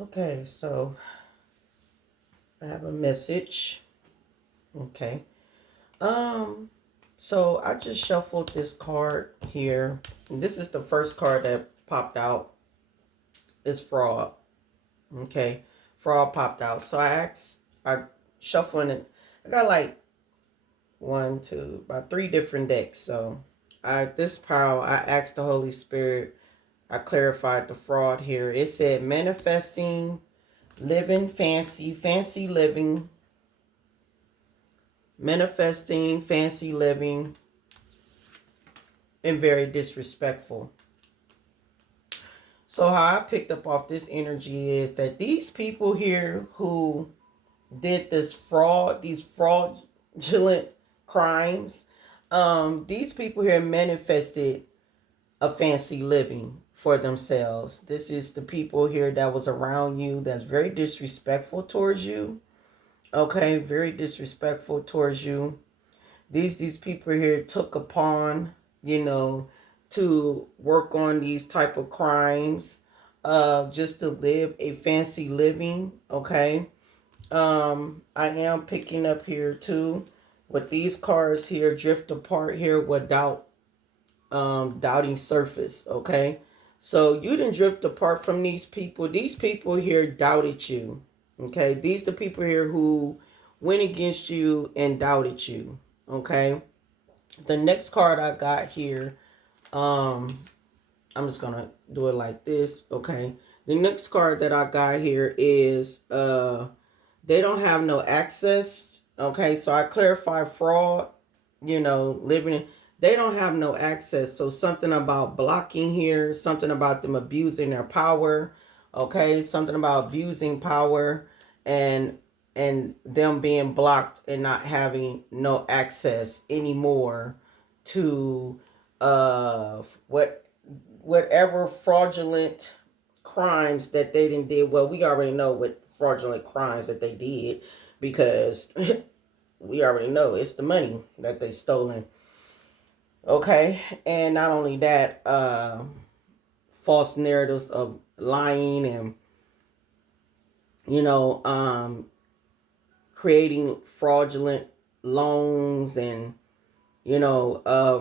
Okay, so I have a message. Okay. So I just shuffled this card here. And this is the first card that popped out. It's fraud. Okay. Fraud popped out. So I shuffling it. I got like one, two, about three different decks. So this pile, I asked the Holy Spirit. I clarified the fraud here. It said manifesting, living fancy living, manifesting, fancy living, and very disrespectful. So how I picked up off this energy is that these people here who did these fraudulent crimes, these people here manifested a fancy living for themselves. This is the people here that was around you that's very disrespectful towards you. Okay, very disrespectful towards you. These people here took upon, to work on these type of crimes, just to live a fancy living. Okay. I am picking up here too with these cards here, drift apart here without doubting surface. Okay. So you didn't drift apart from these people. These people here doubted you. Okay. These the people here who went against you and doubted you. Okay. The next card I got here, I'm just gonna do it like this. Okay. The next card that I got here is they don't have no access. Okay, so I clarify fraud, living in, they don't have no access. So something about blocking here, something about them abusing their power. Okay, something about abusing power and them being blocked and not having no access anymore to whatever fraudulent crimes that they didn't did. Well, we already know what fraudulent crimes that they did because we already know it's the money that they stolen. Okay, and not only that, false narratives of lying and creating fraudulent loans and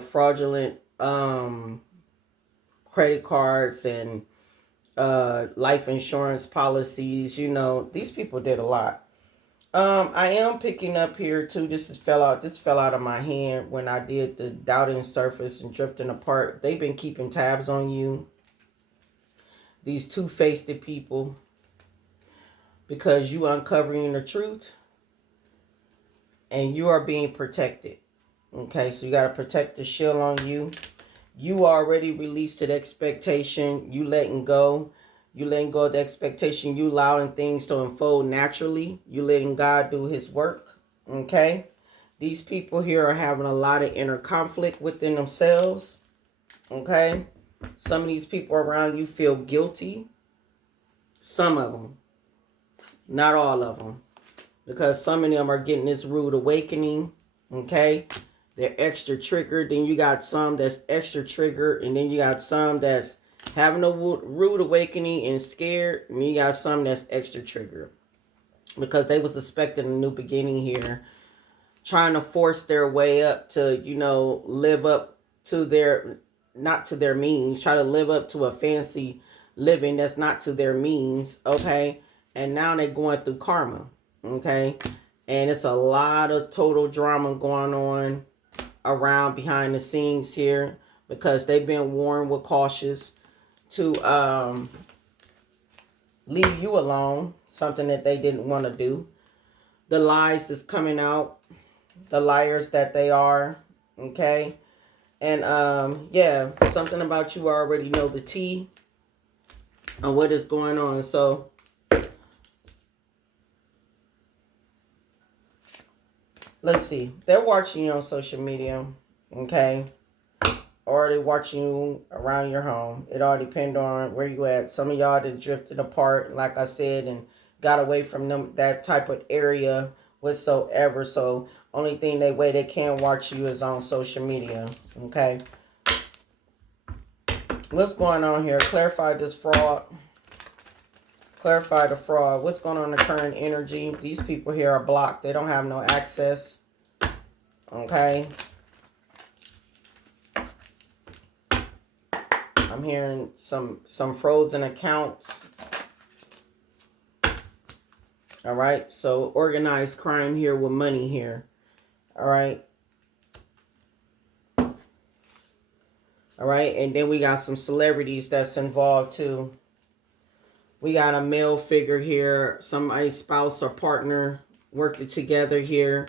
fraudulent credit cards and life insurance policies. These people did a lot. I am picking up here too. This fell out of my hand when I did the doubting surface and drifting apart. They've been keeping tabs on you. These two-faced people, because you uncovering the truth and you are being protected. Okay, so you got to protect the shield on you. You already released the expectation. You letting go. You letting go of the expectation. You allowing things to unfold naturally. You letting God do his work. Okay. These people here are having a lot of inner conflict within themselves. Okay. Some of these people around you feel guilty. Some of them. Not all of them. Because some of them are getting this rude awakening. Okay. They're extra triggered. Then you got some that's extra triggered. And then you got some that's having a rude awakening and scared. And you got some that's extra triggered. Because they was expecting a new beginning here. Trying to force their way up to, live up to their, not to their means. Try to live up to a fancy living that's not to their means. Okay. And now they're going through karma. Okay. And it's a lot of total drama going on around behind the scenes here because they've been warned with cautious to leave you alone, something that they didn't want to do. The lies that's coming out, the liars that they are, okay? And yeah, something about you already know the tea on what is going on. So let's see. They're watching you on social media, okay? Or they're watching you around your home. It all depends on where you at. Some of y'all that drifted apart, like I said, and got away from them, that type of area whatsoever. So only thing way they can watch you is on social media. Okay. What's going on here? Clarify this fraud. Clarify the fraud. What's going on in the current energy? These people here are blocked. They don't have no access. Okay. I'm hearing some frozen accounts. All right. So organized crime here with money here. All right. All right. And then we got some celebrities that's involved too. We got a male figure here. Somebody's spouse or partner worked it together here.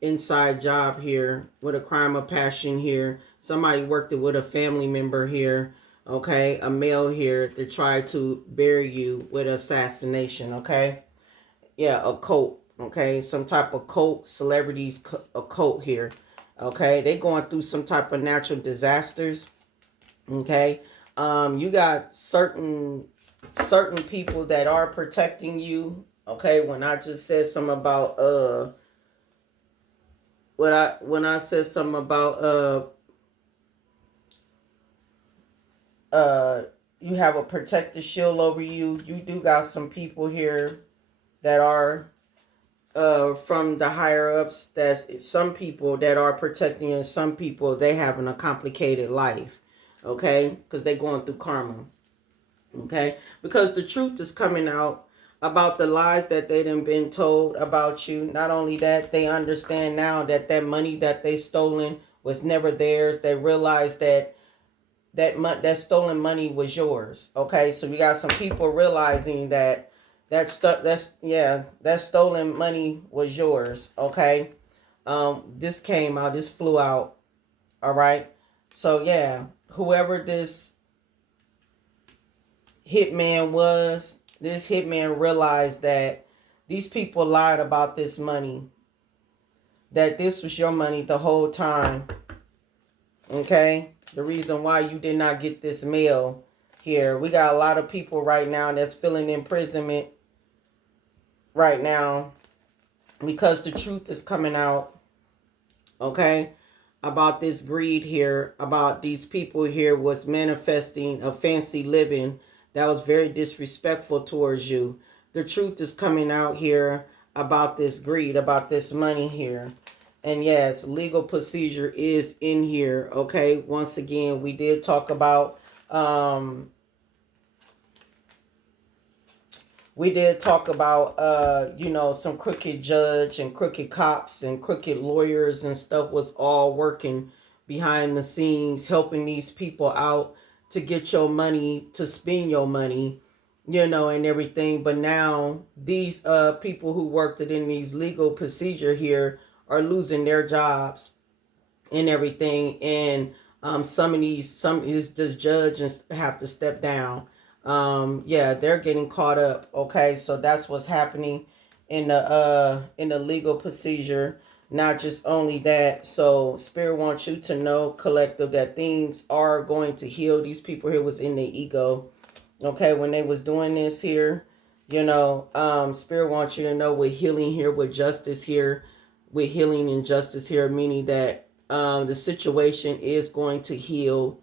Inside job here with a crime of passion here. Somebody worked it with a family member here. Okay. A male here to try to bury you with assassination. Okay. Yeah, a cult. Okay. Some type of cult. Celebrities, a cult here. Okay. They going through some type of natural disasters. Okay. You got certain people that are protecting you. Okay. When I just said something about when I said something about you have a protective shield over you, you do got some people here that are from the higher ups. That's some people that are protecting you, and some people they having a complicated life. Okay, because they going through karma. Okay, because the truth is coming out about the lies that they done been told about you. Not only that, they understand now that that money that they stolen was never theirs. They realize that that stolen money was yours. Okay, so we got some people realizing that that stolen money was yours. Okay, this came out, this flew out. All right, so yeah, whoever this hitman was, this hitman realized that these people lied about this money, that this was your money the whole time. Okay, the reason why you did not get this mail here. We got a lot of people right now that's feeling imprisonment right now because the truth is coming out. Okay, about this greed here, about these people here was manifesting a fancy living that was very disrespectful towards you. The truth is coming out here about this greed, about this money here. And yes, legal procedure is in here. Okay, once again, we did talk about you know, some crooked judge and crooked cops and crooked lawyers and stuff was all working behind the scenes, helping these people out to get your money, to spend your money, you know, and everything. But now these people who worked it in these legal procedure here are losing their jobs and everything. And some of these this judges have to step down. Yeah, they're getting caught up. Okay, so that's what's happening in the legal procedure. Not just only that, so Spirit wants you to know, collective, that things are going to heal. These people here was in their ego. Okay, when they was doing this here, you know, Spirit wants you to know, with healing here, with justice here, with healing and justice here, meaning that the situation is going to heal.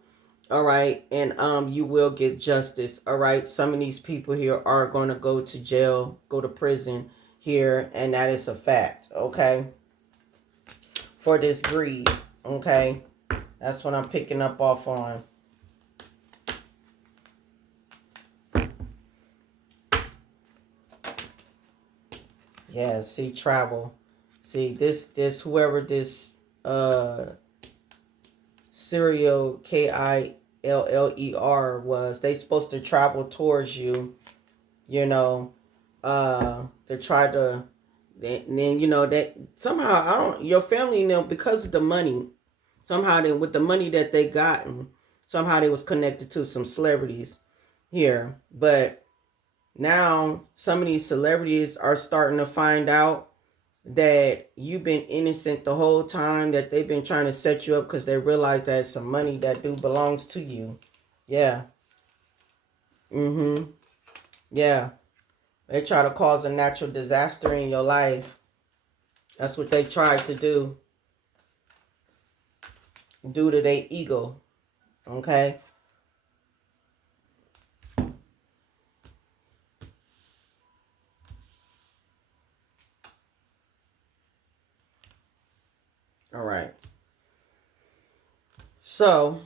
All right, and you will get justice. All right, some of these people here are going to go to jail, go to prison here, and that is a fact. Okay, for this greed. Okay, that's what I'm picking up off on. Yeah, see, travel. See, this whoever this serial KILLER was, they supposed to travel towards you, you know, to try to, and then you know that somehow, I don't, your family, you know, because of the money, somehow they, with the money that they gotten, somehow they was connected to some celebrities here. But now some of these celebrities are starting to find out that you've been innocent the whole time, that they've been trying to set you up because they realize that some money that do belongs to you. Yeah. Mm-hmm. Yeah. They try to cause a natural disaster in your life. That's what they tried to do, due to their ego. Okay. All right. So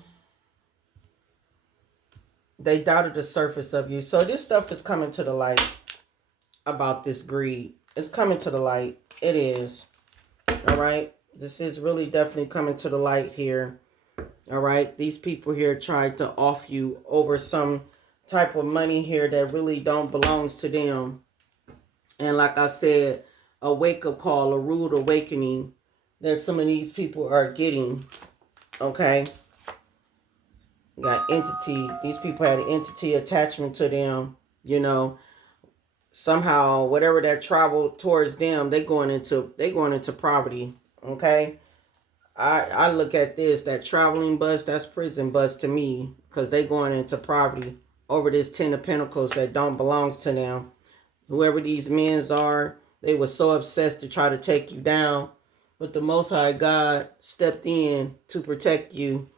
they doubted the surface of you. So this stuff is coming to the light about this greed. It's coming to the light. It is. All right. This is really definitely coming to the light here. All right. These people here tried to off you over some type of money here that really don't belongs to them. And like I said, a wake-up call, a rude awakening that some of these people are getting. Okay. You got entity. These people had an entity attachment to them. You know, somehow whatever that traveled towards them, they going into poverty. Okay. I look at this, that traveling bus, that's prison bus to me, because they going into poverty over this 10 of Pentacles that don't belong to them. Whoever these men are, they were so obsessed to try to take you down, but the Most High God stepped in to protect you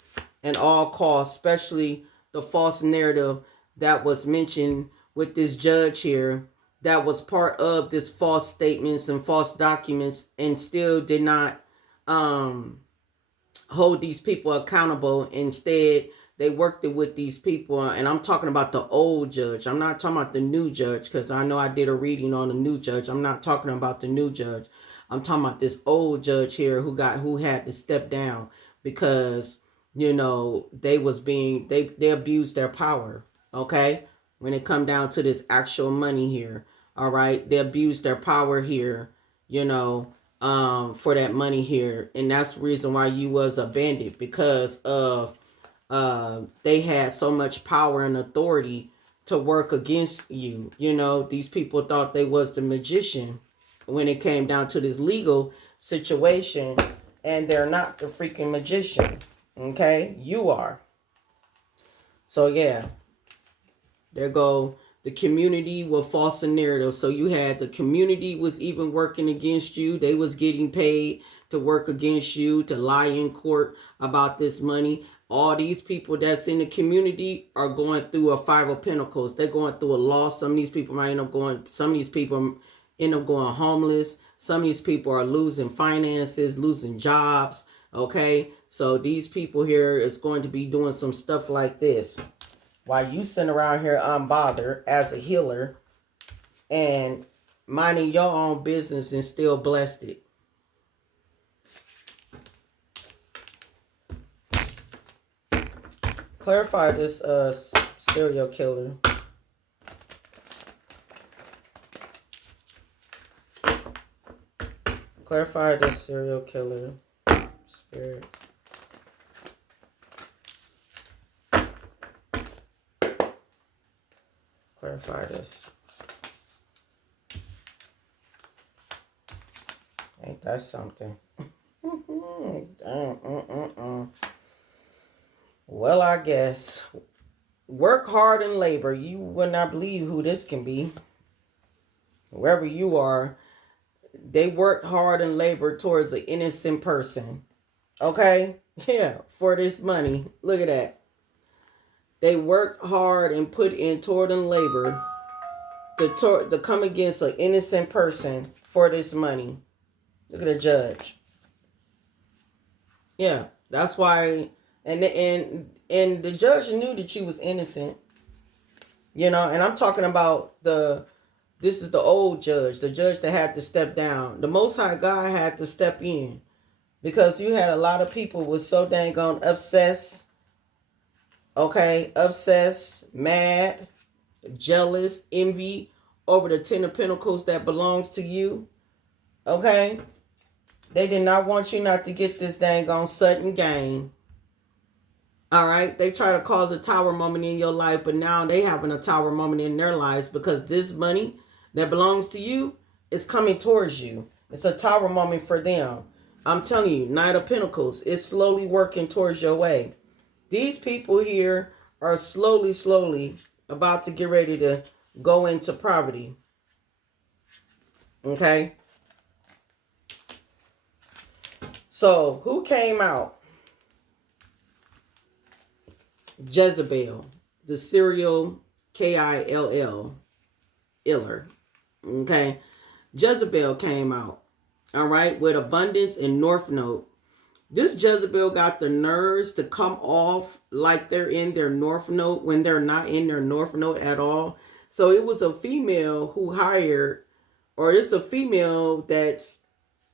at all costs, especially the false narrative that was mentioned with this judge here, that was part of this false statements and false documents, and still did not hold these people accountable. Instead, they worked it with these people. And I'm talking about the old judge. I'm not talking about the new judge, because I know I did a reading on the new judge. I'm not talking about the new judge. I'm talking about this old judge here who had to step down because, you know, they abused their power. Okay. When it come down to this actual money here. All right. They abused their power here, you know, for that money here. And that's the reason why you was a bandit, because of they had so much power and authority to work against you. You know, these people thought they was the magician when it came down to this legal situation, and they're not the freaking magician. Okay, you are. So yeah, there go the community with false narrative. So you had the community was even working against you. They was getting paid to work against you, to lie in court about this money. All these people that's in the community are going through a 5 of Pentacles. They're going through a loss. Some of these people might some of these people end up going homeless. Some of these people are losing finances, losing jobs. Okay. So these people here is going to be doing some stuff like this, while you sitting around here unbothered as a healer and minding your own business and still blessed it. Clarify this serial killer. Clarify this serial killer spirit. Clarify this. Ain't that something? Well, I guess. Work hard and labor. You would not believe who this can be. Wherever you are, they worked hard and labored towards an innocent person. Okay? Yeah, for this money. Look at that. They worked hard and put in toward and labor to come against an innocent person for this money. Look at the judge. Yeah, that's why. And the judge knew that you was innocent. You know, and I'm talking about this is the old judge, the judge that had to step down. The Most High God had to step in because you had a lot of people was so dang on obsessed. Okay, obsessed, mad, jealous, envy over the 10 of Pentacles that belongs to you. Okay, they did not want you not to get this dang on sudden gain. All right, they try to cause a tower moment in your life, but now they having a tower moment in their lives because this money that belongs to you is coming towards you. It's a tower moment for them. I'm telling you, Knight of Pentacles is slowly working towards your way. These people here are slowly about to get ready to go into poverty. Okay. So who came out? Jezebel, the serial Kill, iller. Okay. Jezebel came out. All right. With abundance and North Node. This Jezebel got the nerves to come off like they're in their north node when they're not in their north node at all. So it was a female who hired, or it's a female that's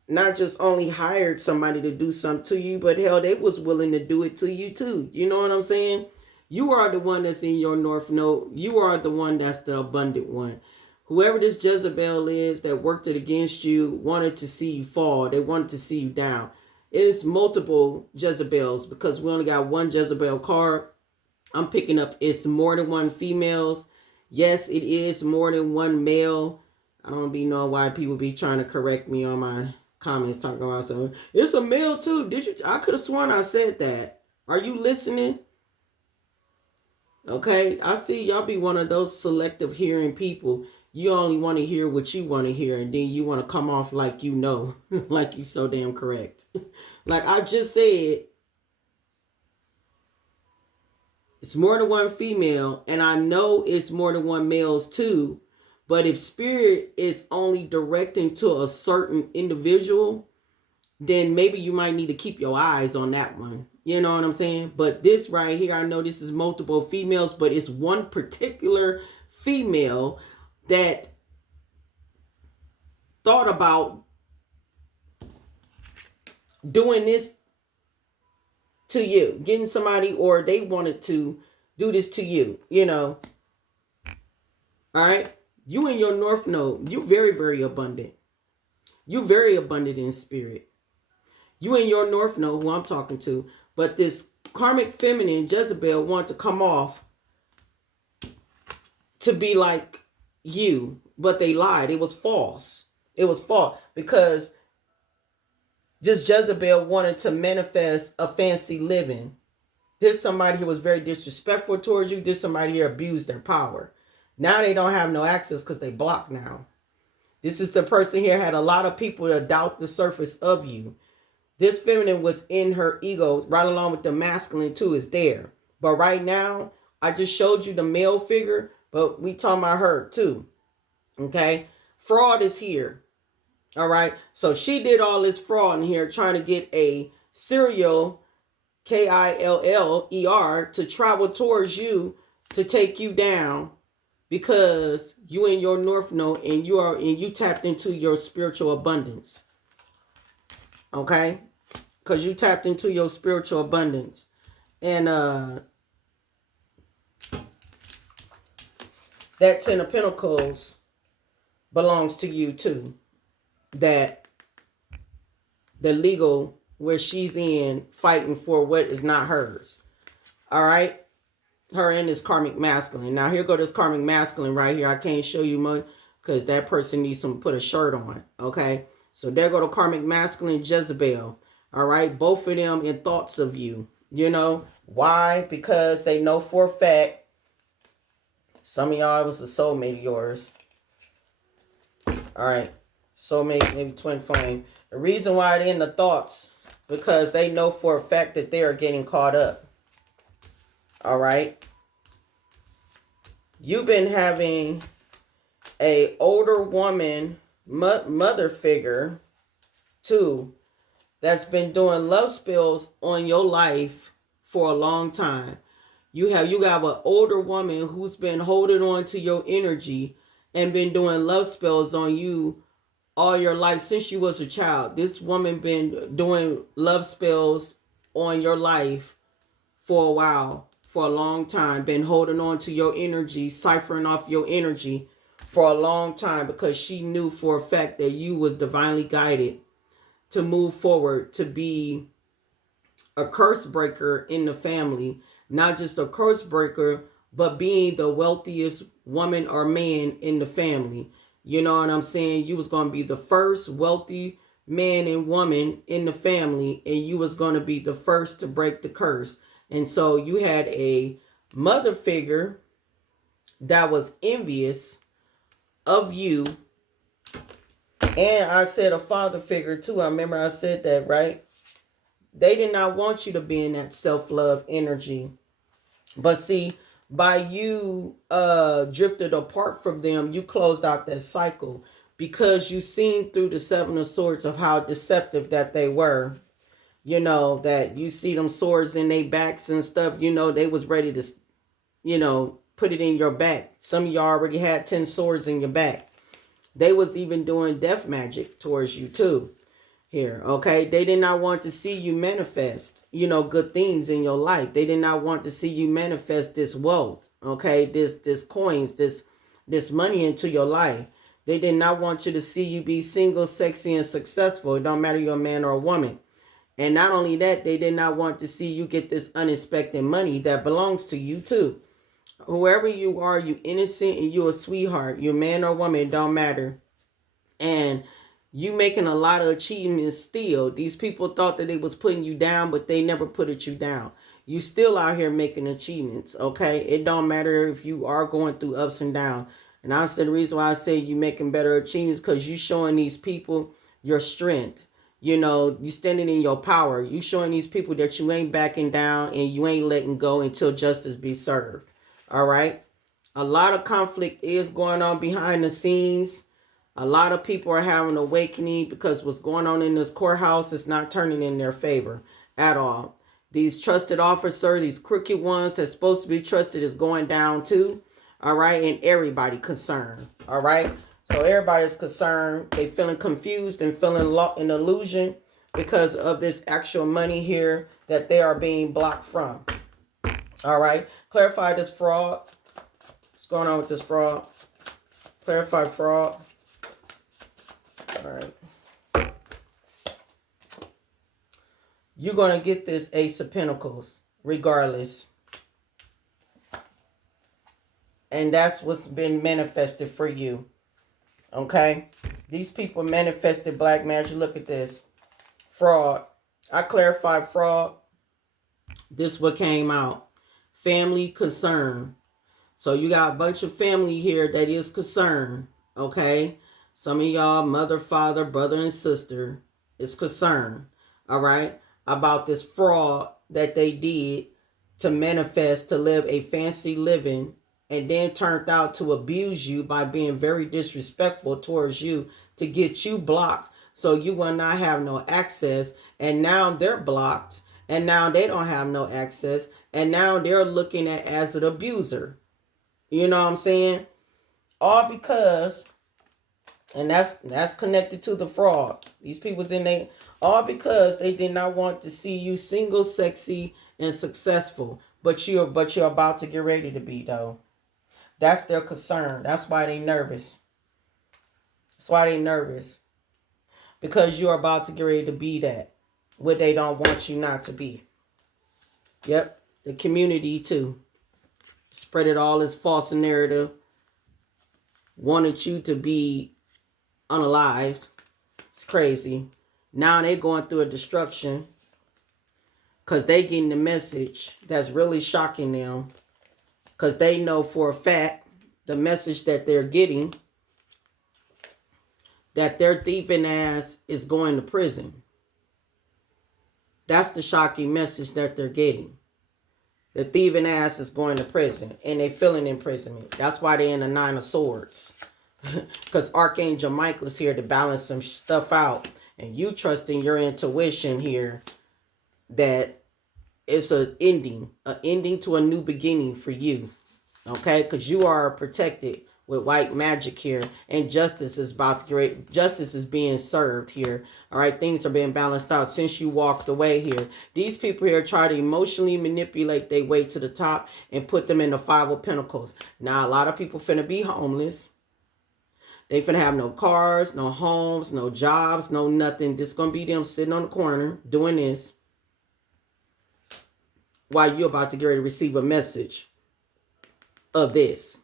not just only hired somebody to do something to you, but hell, they was willing to do it to you too. You know what I'm saying? You are the one that's in your north node. You are the one that's the abundant one. Whoever this Jezebel is that worked it against you wanted to see you fall. They wanted to see you down. It is multiple Jezebels because we only got one Jezebel card. I'm picking up it's more than one females. Yes, it is more than one male. I don't be knowing why people be trying to correct me on my comments talking about something. It's a male too. Did you? I could have sworn I said that. Are you listening? Okay, I see y'all be one of those selective hearing people. You only want to hear what you want to hear, and then you want to come off like you know, like you so damn correct. Like I just said, it's more than one female, and I know it's more than one males too. But if spirit is only directing to a certain individual, then maybe you might need to keep your eyes on that one. You know what I'm saying? But this right here, I know this is multiple females, but it's one particular female that thought about doing this to you, getting somebody, or they wanted to do this to you, you know. All right. You in your north node, you very, very abundant. You very abundant in spirit. You in your north node, who I'm talking to. But this karmic feminine Jezebel wanted to come off to be like you, but they lied. It was false. It was false because this Jezebel wanted to manifest a fancy living. This somebody who was very disrespectful towards you. This somebody here abused their power. Now they don't have no access because they blocked now. This is the person here had a lot of people to doubt the surface of you. This feminine was in her ego, right along with the masculine too, is there. But right now, I just showed you the male figure, but we talking about her too. Okay? Fraud is here. All right? So she did all this fraud in here trying to get a serial, Killer, to travel towards you to take you down because you in your north node and you tapped into your spiritual abundance. Okay? Because you tapped into your spiritual abundance. And that 10 of Pentacles belongs to you too. That the legal where she's in fighting for what is not hers. All right? Her and this karmic masculine. Now here go this karmic masculine right here. I can't show you much because that person needs to put a shirt on. Okay? So there go the karmic masculine Jezebel. All right, both of them in thoughts of you. You know why? Because they know for a fact some of y'all was a soulmate of yours. All right, soulmate, maybe twin flame. The reason why they're in the thoughts because they know for a fact that they are getting caught up. All right, you've been having a older woman, mother figure, too. That's been doing love spells on your life for a long time. You have an older woman who's been holding on to your energy and been doing love spells on you all your life since you was a child. This woman been doing love spells on your life for a while, for a long time. Been holding on to your energy, ciphering off your energy for a long time because she knew for a fact that you was divinely guided to move forward, to be a curse breaker in the family. Not just a curse breaker, but being the wealthiest woman or man in the family. You know what I'm saying? You was going to be the first wealthy man and woman in the family, and you was going to be the first to break the curse. And so you had a mother figure that was envious of you. And I said a father figure too. I remember I said that, right? They did not want you to be in that self-love energy. But see, by you drifted apart from them, you closed out that cycle because you seen through the Seven of Swords of how deceptive that they were. you know, that you see them swords in their backs and stuff, you know, they was ready to, you know, put it in your back. Some of y'all already had 10 swords in your back. They was even doing death magic towards you too here, okay? They did not want to see you manifest, you know, good things in your life. They did not want to see you manifest this wealth, okay? This coins, this money into your life. They did not want you to see you be single, sexy, and successful. It don't matter you're a man or a woman. And not only that, they did not want to see you get this unexpected money that belongs to you too. Whoever you are, you innocent and you a sweetheart. You're a man or woman, it don't matter. And you making a lot of achievements still. These people thought that they was putting you down, but they never put you down. You still out here making achievements, okay? It don't matter if you are going through ups and downs. And I said the reason why I say you making better achievements because you showing these people your strength. You know, you standing in your power. You showing these people that you ain't backing down and you ain't letting go until justice be served. All right? A lot of conflict is going on behind the scenes. A lot of people are having an awakening because what's going on in this courthouse is not turning in their favor at all. These trusted officers, these crooked ones that's supposed to be trusted is going down too. All right. And everybody concerned. All right. So everybody's concerned. They feeling confused and feeling an illusion because of this actual money here that they are being blocked from. All right. Clarify this fraud. What's going on with this fraud? Clarify fraud. All right. You're going to get this Ace of Pentacles regardless. And that's what's been manifested for you. Okay? These people manifested black magic. Look at this. Fraud. I clarified fraud. This what came out. Family concern. So you got a bunch of family here that is concerned. Okay? Some of y'all, mother, father, brother, and sister is concerned. All right? About this fraud that they did to manifest to live a fancy living and then turned out to abuse you by being very disrespectful towards you to get you blocked so you will not have no access. And now they're blocked and now they don't have no access and now they're looking at as an abuser. You know what I'm saying? All because, and that's connected to the fraud. These people's in they all because they did not want to see you single, sexy, and successful. But you're about to get ready to be though. That's their concern. That's why they nervous. That's why they nervous. Because you're about to get ready to be that. What they don't want you not to be. Yep. The community too. Spread it all as false narrative. Wanted you to be unalived. It's crazy. Now they going through a destruction. Because they getting the message that's really shocking them. Because they know for a fact the message that they're getting that their thieving ass is going to prison. That's the shocking message that they're getting. The thieving ass is going to prison and they feeling imprisonment. That's why they're in the 9 of Swords. Because Archangel Michael's here to balance some stuff out. And you trusting your intuition here that it's an ending to a new beginning for you. Okay? Because you are protected with white magic here. And justice is justice is being served here. All right? Things are being balanced out since you walked away here. These people here try to emotionally manipulate their way to the top and put them in the 5 of Pentacles. Now, a lot of people finna be homeless. They finna have no cars, no homes, no jobs, no nothing. This gonna be them sitting on the corner doing this while you're about to get ready to receive a message of this.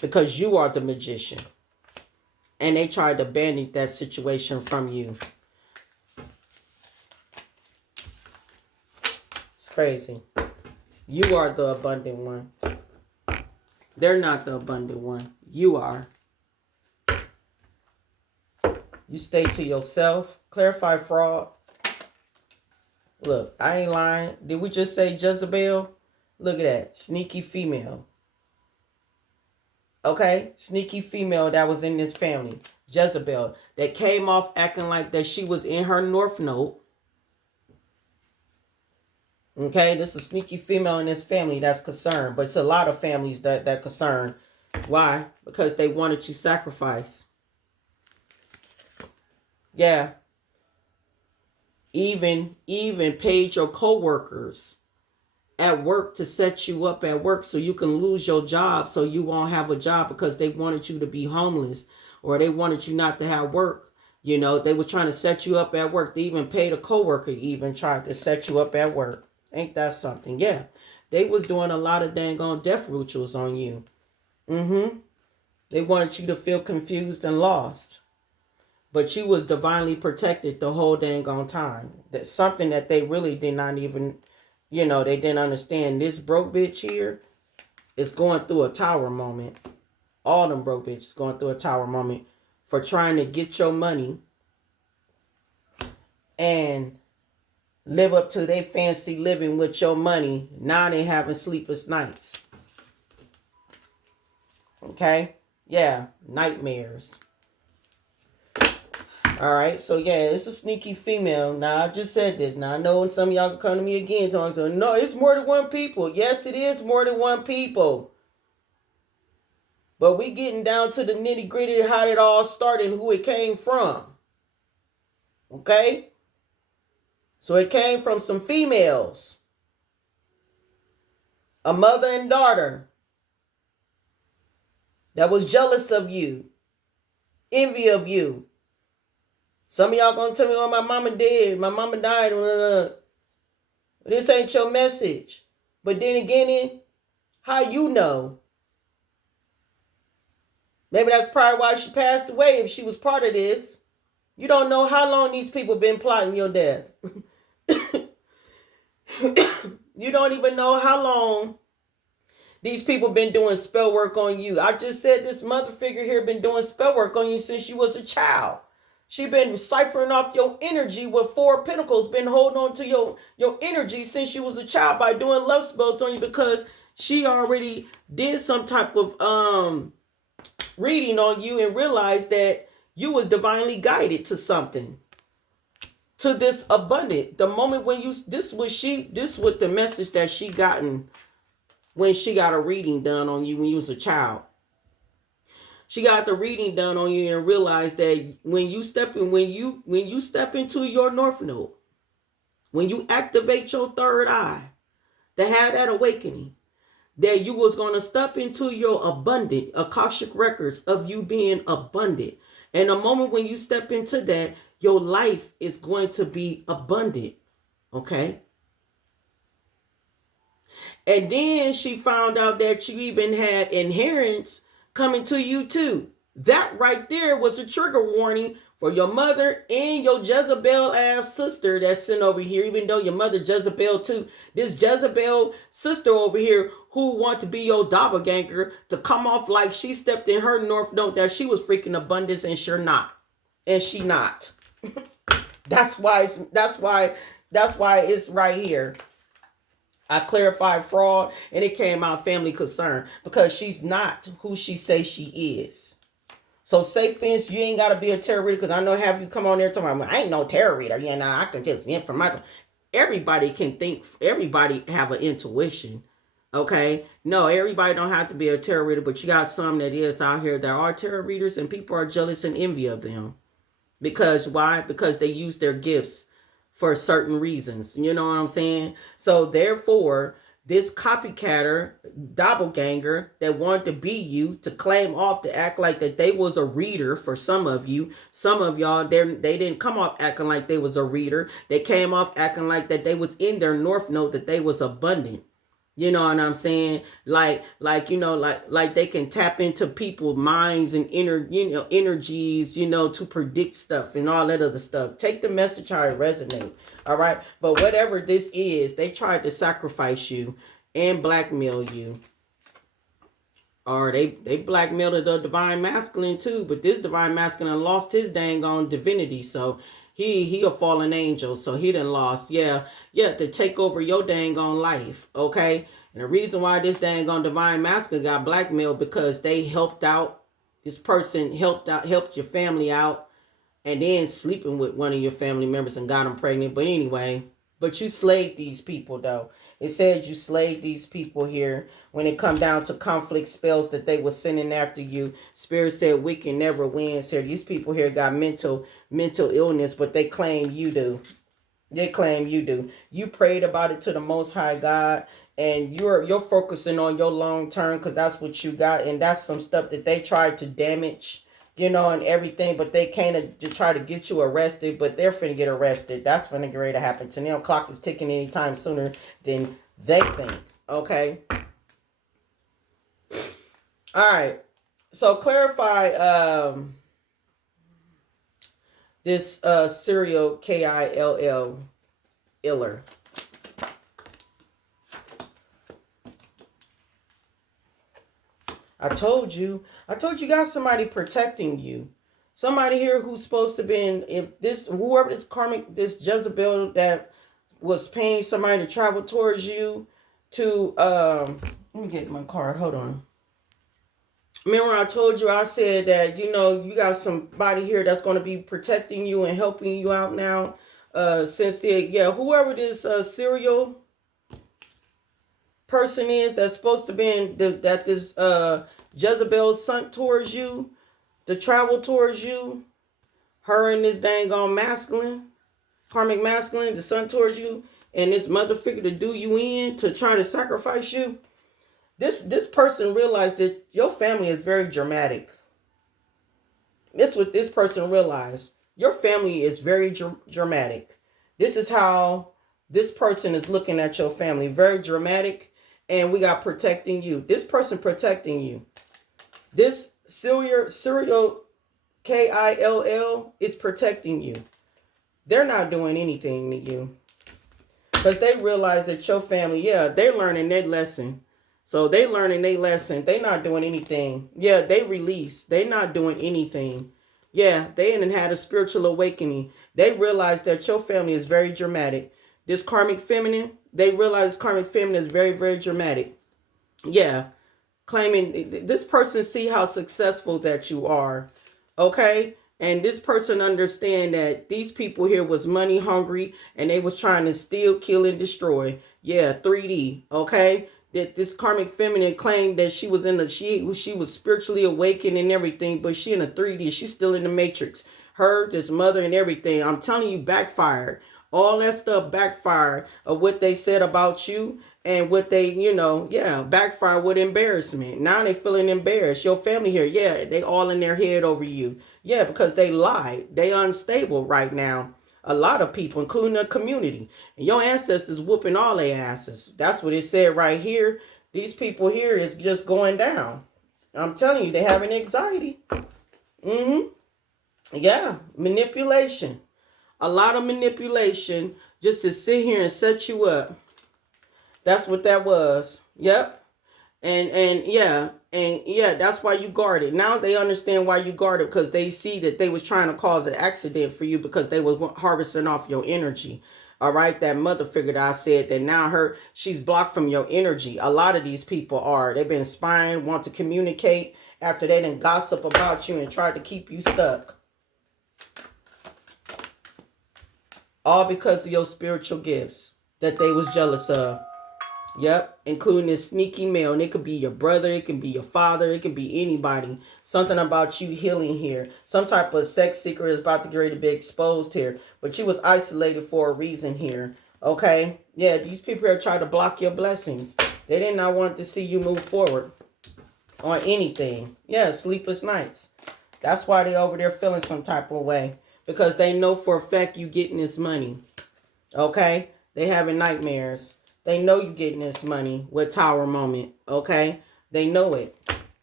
Because you are the magician. And they tried to banish that situation from you. It's crazy. You are the abundant one. They're not the abundant one. You are. You stay to yourself. Clarify fraud. Look, I ain't lying. Did we just say Jezebel? Look at that. Sneaky female. Okay? Sneaky female that was in this family. Jezebel. That came off acting like that she was in her North Node. Okay? This is a sneaky female in this family that's concerned. But it's a lot of families that concerned. Why? Because they wanted you sacrifice. Yeah. Even paid your co-workers at work to set you up at work so you can lose your job, so you won't have a job, because they wanted you to be homeless, or they wanted you not to have work. You know, they were trying to set you up at work. They even paid a coworker to even try to set you up at work. Ain't that something? Yeah. They was doing a lot of dang on death rituals on you. They wanted you to feel confused and lost. But you was divinely protected the whole dang on time. That's something that they really did not even, they didn't understand. This broke bitch here is going through a tower moment. All them broke bitches going through a tower moment for trying to get your money and live up to their fancy living with your money. Now they having sleepless nights. Okay? Yeah, nightmares. All right, so yeah, it's a sneaky female. Now, I just said this. Now, I know some of y'all can come to me again talking, so no, it's more than one people. Yes, it is more than one people. But we getting down to the nitty gritty, how it all started and who it came from. Okay? So it came from some females. A mother and daughter that was jealous of you. Envy of you. Some of y'all gonna tell me, oh, my mama dead. My mama died. This ain't your message. But then again, how you know? Maybe that's probably why she passed away, if she was part of this. You don't know how long these people been plotting your death. You don't even know how long these people been doing spell work on you. I just said this mother figure here been doing spell work on you since you was a child. She been ciphering off your energy with 4 pentacles, been holding on to your energy since you was a child by doing love spells on you, because she already did some type of reading on you and realized that you was divinely guided to something, to this abundant. The moment when this was the message that she gotten when she got a reading done on you when you was a child. She got the reading done on you and realized that when you step into your North Node, when you activate your third eye, to have that awakening, that you was going to step into your abundant Akashic records of you being abundant. And the moment when you step into that, your life is going to be abundant. Okay? And then she found out that you even had inheritance coming to you too. That right there was a trigger warning for your mother and your Jezebel ass sister that's sitting over here, even though your mother Jezebel too. This Jezebel sister over here who want to be your doppelganger to come off like she stepped in her North Node that she was freaking abundance, and she not. That's why it's right here. I clarified fraud and it came out family concern, because she's not who she says she is. So say, Vince, you ain't got to be a tarot reader, because I know have you come on there talking about, I ain't no tarot reader. Yeah, nah, I can just information. Everybody can think. Everybody have an intuition. Okay? No, everybody don't have to be a tarot reader, but you got some that is out here that are tarot readers, and people are jealous and envy of them. Because why? Because they use their gifts for certain reasons. You know what I'm saying? So therefore, this copycatter, doppelganger that wanted to be you, to claim off, to act like that they was a reader for some of you. Some of y'all, they didn't come off acting like they was a reader. They came off acting like that they was in their North Node, that they was abundant. You know what I'm saying? Like they can tap into people's minds and energies, to predict stuff and all that other stuff. Take the message how it resonates. All right. But whatever this is, they tried to sacrifice you and blackmail you. Or they blackmailed the divine masculine too. But this divine masculine lost his dang on divinity. So He a fallen angel, so he done lost. Yeah, yeah, to take over your dang on life. Okay. And the reason why this dang on divine masculine got blackmailed because they helped out. This person helped your family out, and then sleeping with one of your family members and got them pregnant. But anyway, but you slayed these people though. It said you slayed these people here when it come down to conflict spells that they were sending after you. Spirit said wicked never wins here. These people here got mental illness, but they claim you do. They claim you do. You prayed about it to the Most High God, and you're focusing on your long term because that's what you got, and that's some stuff that they tried to damage, and everything, but they can't to try to get you arrested, but they're finna get arrested. That's finna get ready to happen to them. Clock is ticking anytime sooner than they think. Okay. All right. So clarify this serial KILL iller. I told you got somebody protecting you. Somebody here who's supposed to be whoever this karmic, this Jezebel that was paying somebody to travel towards you to, let me get my card. Hold on. Remember I told you, I said that, you got somebody here that's going to be protecting you and helping you out now. Whoever this serial person is that's supposed to be that this Jezebel sent towards you, to travel towards you, her and this dang on masculine, karmic masculine, the son towards you, and this mother figure to do you in, to try to sacrifice you. This person realized that your family is very dramatic. That's what this person realized. Your family is very dramatic. This is how this person is looking at your family. Very dramatic. And we got protecting you. This person protecting you. This serial KILL is protecting you. They're not doing anything to you. Because they realize that your family, they're learning their lesson. So they learning their lesson. They not doing anything. Yeah, they release. They not doing anything. Yeah, they ain't had a spiritual awakening. They realize that your family is very dramatic. This karmic feminine, they realize karmic feminine is very, very dramatic. Yeah, claiming this person see how successful that you are. Okay? And this person understand that these people here was money hungry and they was trying to steal, kill, and destroy. Yeah, 3D. Okay? That this karmic feminine claimed that she was she was spiritually awakened and everything, but she in a 3D. She's still in the matrix. Her, this mother, and everything. I'm telling you, backfired. All that stuff backfired of what they said about you and what they, backfired with embarrassment. Now they feeling embarrassed. Your family here, they all in their head over you. Yeah, because they lied. They unstable right now. A lot of people, including the community. And your ancestors whooping all their asses. That's what it said right here. These people here is just going down. I'm telling you, they having anxiety. Yeah, manipulation. A lot of manipulation just to sit here and set you up. That's what that was. Yep. And that's why you guarded. Now they understand why you guarded, because they see that they was trying to cause an accident for you because they was harvesting off your energy. All right, that mother figured, I said that now she's blocked from your energy. A lot of these people they've been spying, want to communicate after they done gossip about you and tried to keep you stuck. All because of your spiritual gifts that they was jealous of. Yep, including this sneaky male. And it could be your brother, it can be your father, it can be anybody. Something about you healing here. Some type of sex secret is about to get ready to be exposed here. But you was isolated for a reason here. Okay? Yeah, these people here try to block your blessings. They did not want to see you move forward on anything. Yeah, sleepless nights. That's why they over there feeling some type of way. Because they know for a fact you getting this money. Okay? They having nightmares. They know you getting this money with Tower Moment, okay? They know it.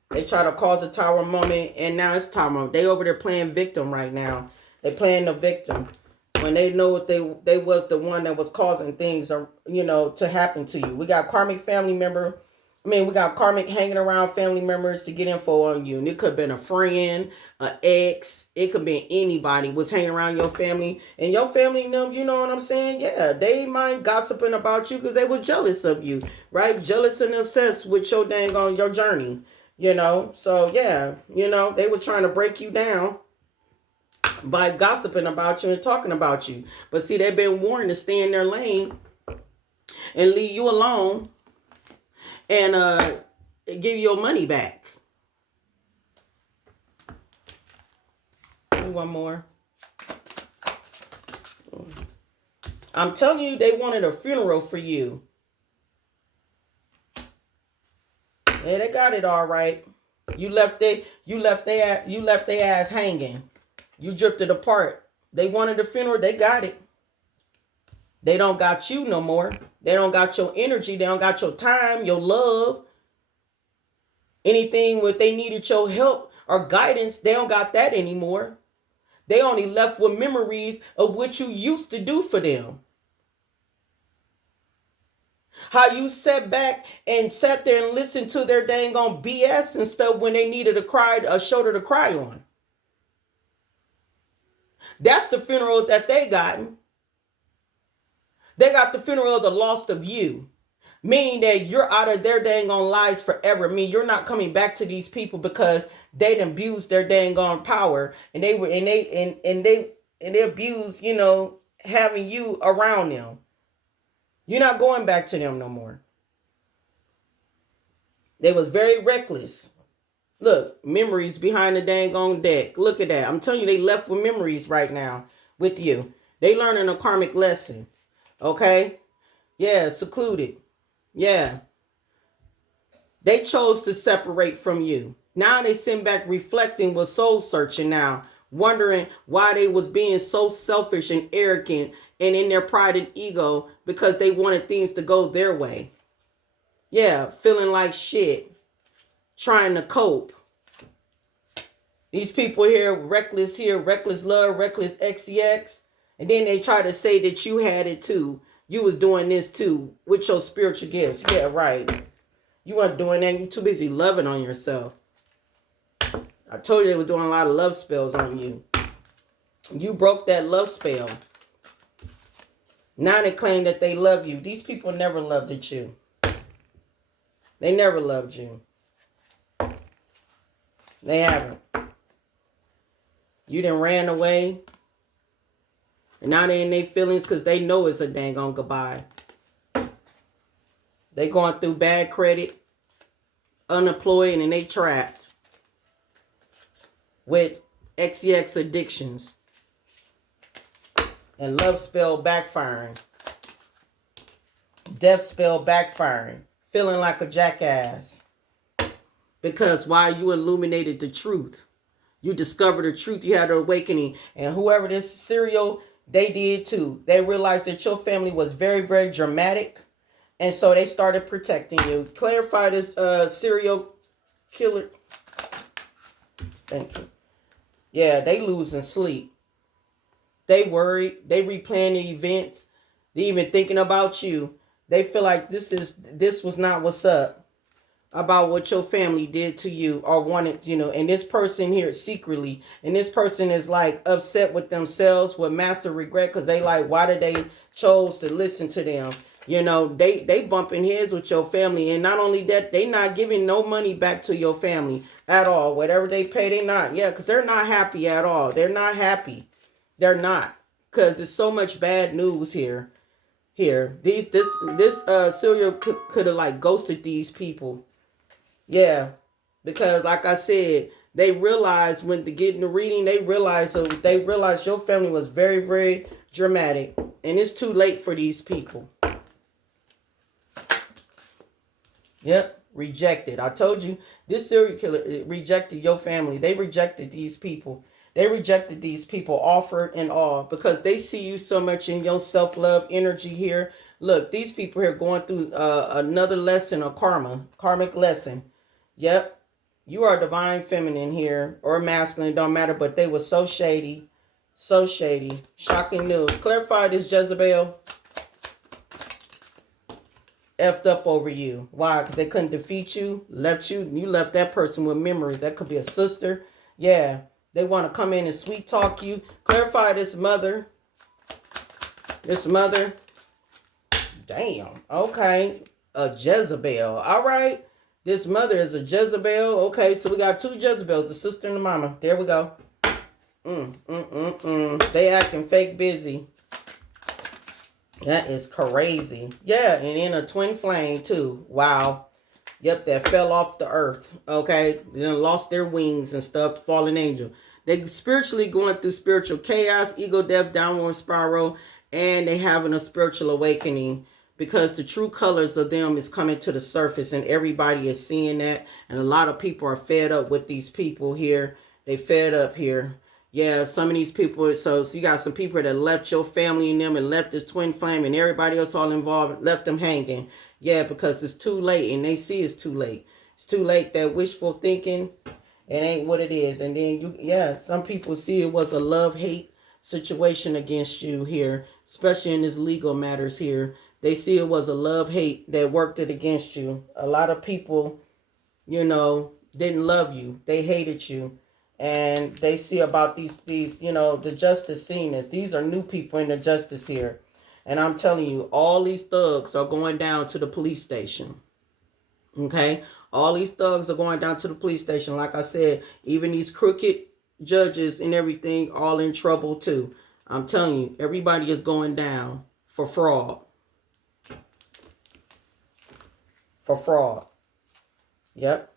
They try to cause a Tower Moment, and now it's Tower Moment. They over there playing victim right now. They playing the victim. When they know what they was the one that was causing things, to happen to you. We got karmic family member I mean, we got karmic hanging around family members to get info on you. And it could have been a friend, an ex. It could be anybody was hanging around your family. And your family, you know what I'm saying? Yeah, they mind gossiping about you because they were jealous of you, right? Jealous and obsessed with your dang on your journey, you know? So, yeah, they were trying to break you down by gossiping about you and talking about you. But see, they've been warned to stay in their lane and leave you alone and give you your money back. One more. I'm telling you, they wanted a funeral for you. Yeah, they got it all right. You left their ass hanging. You drifted apart. They wanted a funeral. They got it. They don't got you no more. They don't got your energy. They don't got your time, your love. Anything where they needed your help or guidance, they don't got that anymore. They only left with memories of what you used to do for them. How you sat back and sat there and listened to their dang on BS and stuff when they needed a shoulder to cry on. That's the funeral that they gotten. They got the funeral of the loss of you. Meaning that you're out of their dang on lives forever. I mean, you're not coming back to these people because they abused their dang on power and they abused, having you around them. You're not going back to them no more. They was very reckless. Look, memories behind the dang on deck. Look at that. I'm telling you, they left with memories right now with you. They learning a karmic lesson. Okay? Yeah, secluded. Yeah. They chose to separate from you. Now they sit back reflecting with soul searching now, wondering why they was being so selfish and arrogant and in their pride and ego because they wanted things to go their way. Yeah, feeling like shit, trying to cope. These people here, reckless love, reckless XEX. And then they try to say that you had it too. You was doing this too with your spiritual gifts. Yeah, right. You weren't doing that. You too busy loving on yourself. I told you they were doing a lot of love spells on you. You broke that love spell. Now they claim that they love you. These people never loved you. They never loved you. They haven't. You done ran away. And now they in their feelings because they know it's a dang on goodbye. They going through bad credit, unemployed, and they trapped with XEX addictions and love spell backfiring, death spell backfiring, feeling like a jackass. Because while you illuminated the truth, you discovered the truth, you had an awakening, and whoever this serial, they did too. They realized that your family was very, very dramatic. And so they started protecting you. Clarify this serial killer. Thank you. Yeah, they losing sleep. They worried. They replaying the events. They even thinking about you. They feel like this was not what's up about what your family did to you or wanted, and this person here secretly, and this person is like upset with themselves with massive regret because they like, why did they chose to listen to them? They bumping heads with your family. And not only that, they not giving no money back to your family at all. Whatever they pay, they not. Yeah, because they're not happy at all. They're not happy. They're not. Because there's so much bad news here. This serial could have like ghosted these people. Yeah. Because like I said, they realized when to get in the reading, they realized your family was very, very dramatic. And it's too late for these people. Yep, rejected. I told you, this serial killer rejected your family. They rejected these people. They rejected these people, offer and all, because they see you so much in your self-love energy here. Look, these people here going through another lesson of karmic lesson. Yep, you are divine feminine here, or masculine, don't matter, but they were so shady. So shady. Shocking news. Clarify this, Jezebel. effed up over you. Why? Because they couldn't defeat you, left you. You left that person with memories. That could be a sister. Yeah. They want to come in and sweet talk you. Clarify this mother. This mother. Damn. Okay. A Jezebel. All right. This mother is a Jezebel. Okay. So we got two Jezebels, the sister and the mama. There we go. They acting fake busy. That is crazy. Yeah, and in a twin flame too. Wow. Yep, that fell off the earth. Okay. Then lost their wings and stuff. Fallen angel. They spiritually going through spiritual chaos, ego death, downward spiral, and they having a spiritual awakening because the true colors of them is coming to the surface and everybody is seeing that. And a lot of people are fed up with these people here. They fed up here. Yeah, some of these people, so you got some people that left your family and them and left this twin flame and everybody else all involved, left them hanging. Yeah, because it's too late and they see it's too late. It's too late. That wishful thinking, it ain't what it is. And then some people see it was a love-hate situation against you here, especially in this legal matters here. They see it was a love-hate that worked it against you. A lot of people, didn't love you. They hated you. And they see about these, the justice scene as these are new people in the justice here. And I'm telling you, all these thugs are going down to the police station. Okay? All these thugs are going down to the police station. Like I said, even these crooked judges and everything all in trouble too. I'm telling you, everybody is going down for fraud. For fraud. Yep.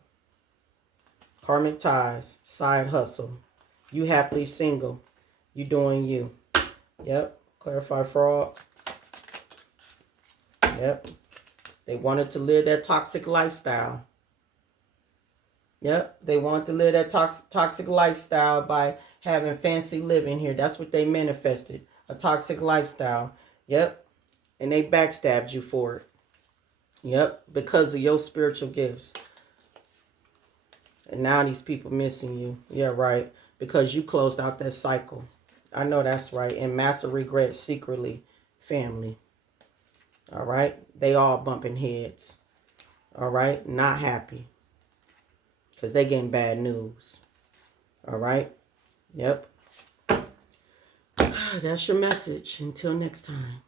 Karmic ties, side hustle. You happily single. You doing you. Yep. Clarify fraud. Yep. They wanted to live that toxic lifestyle. Yep. They wanted to live that toxic lifestyle by having fancy living here. That's what they manifested. A toxic lifestyle. Yep. And they backstabbed you for it. Yep. Because of your spiritual gifts. And now these people missing you. Yeah, right. Because you closed out that cycle. I know that's right. And massive regret secretly. Family. All right. They all bumping heads. All right. Not happy. Because they getting bad news. All right. Yep. That's your message. Until next time.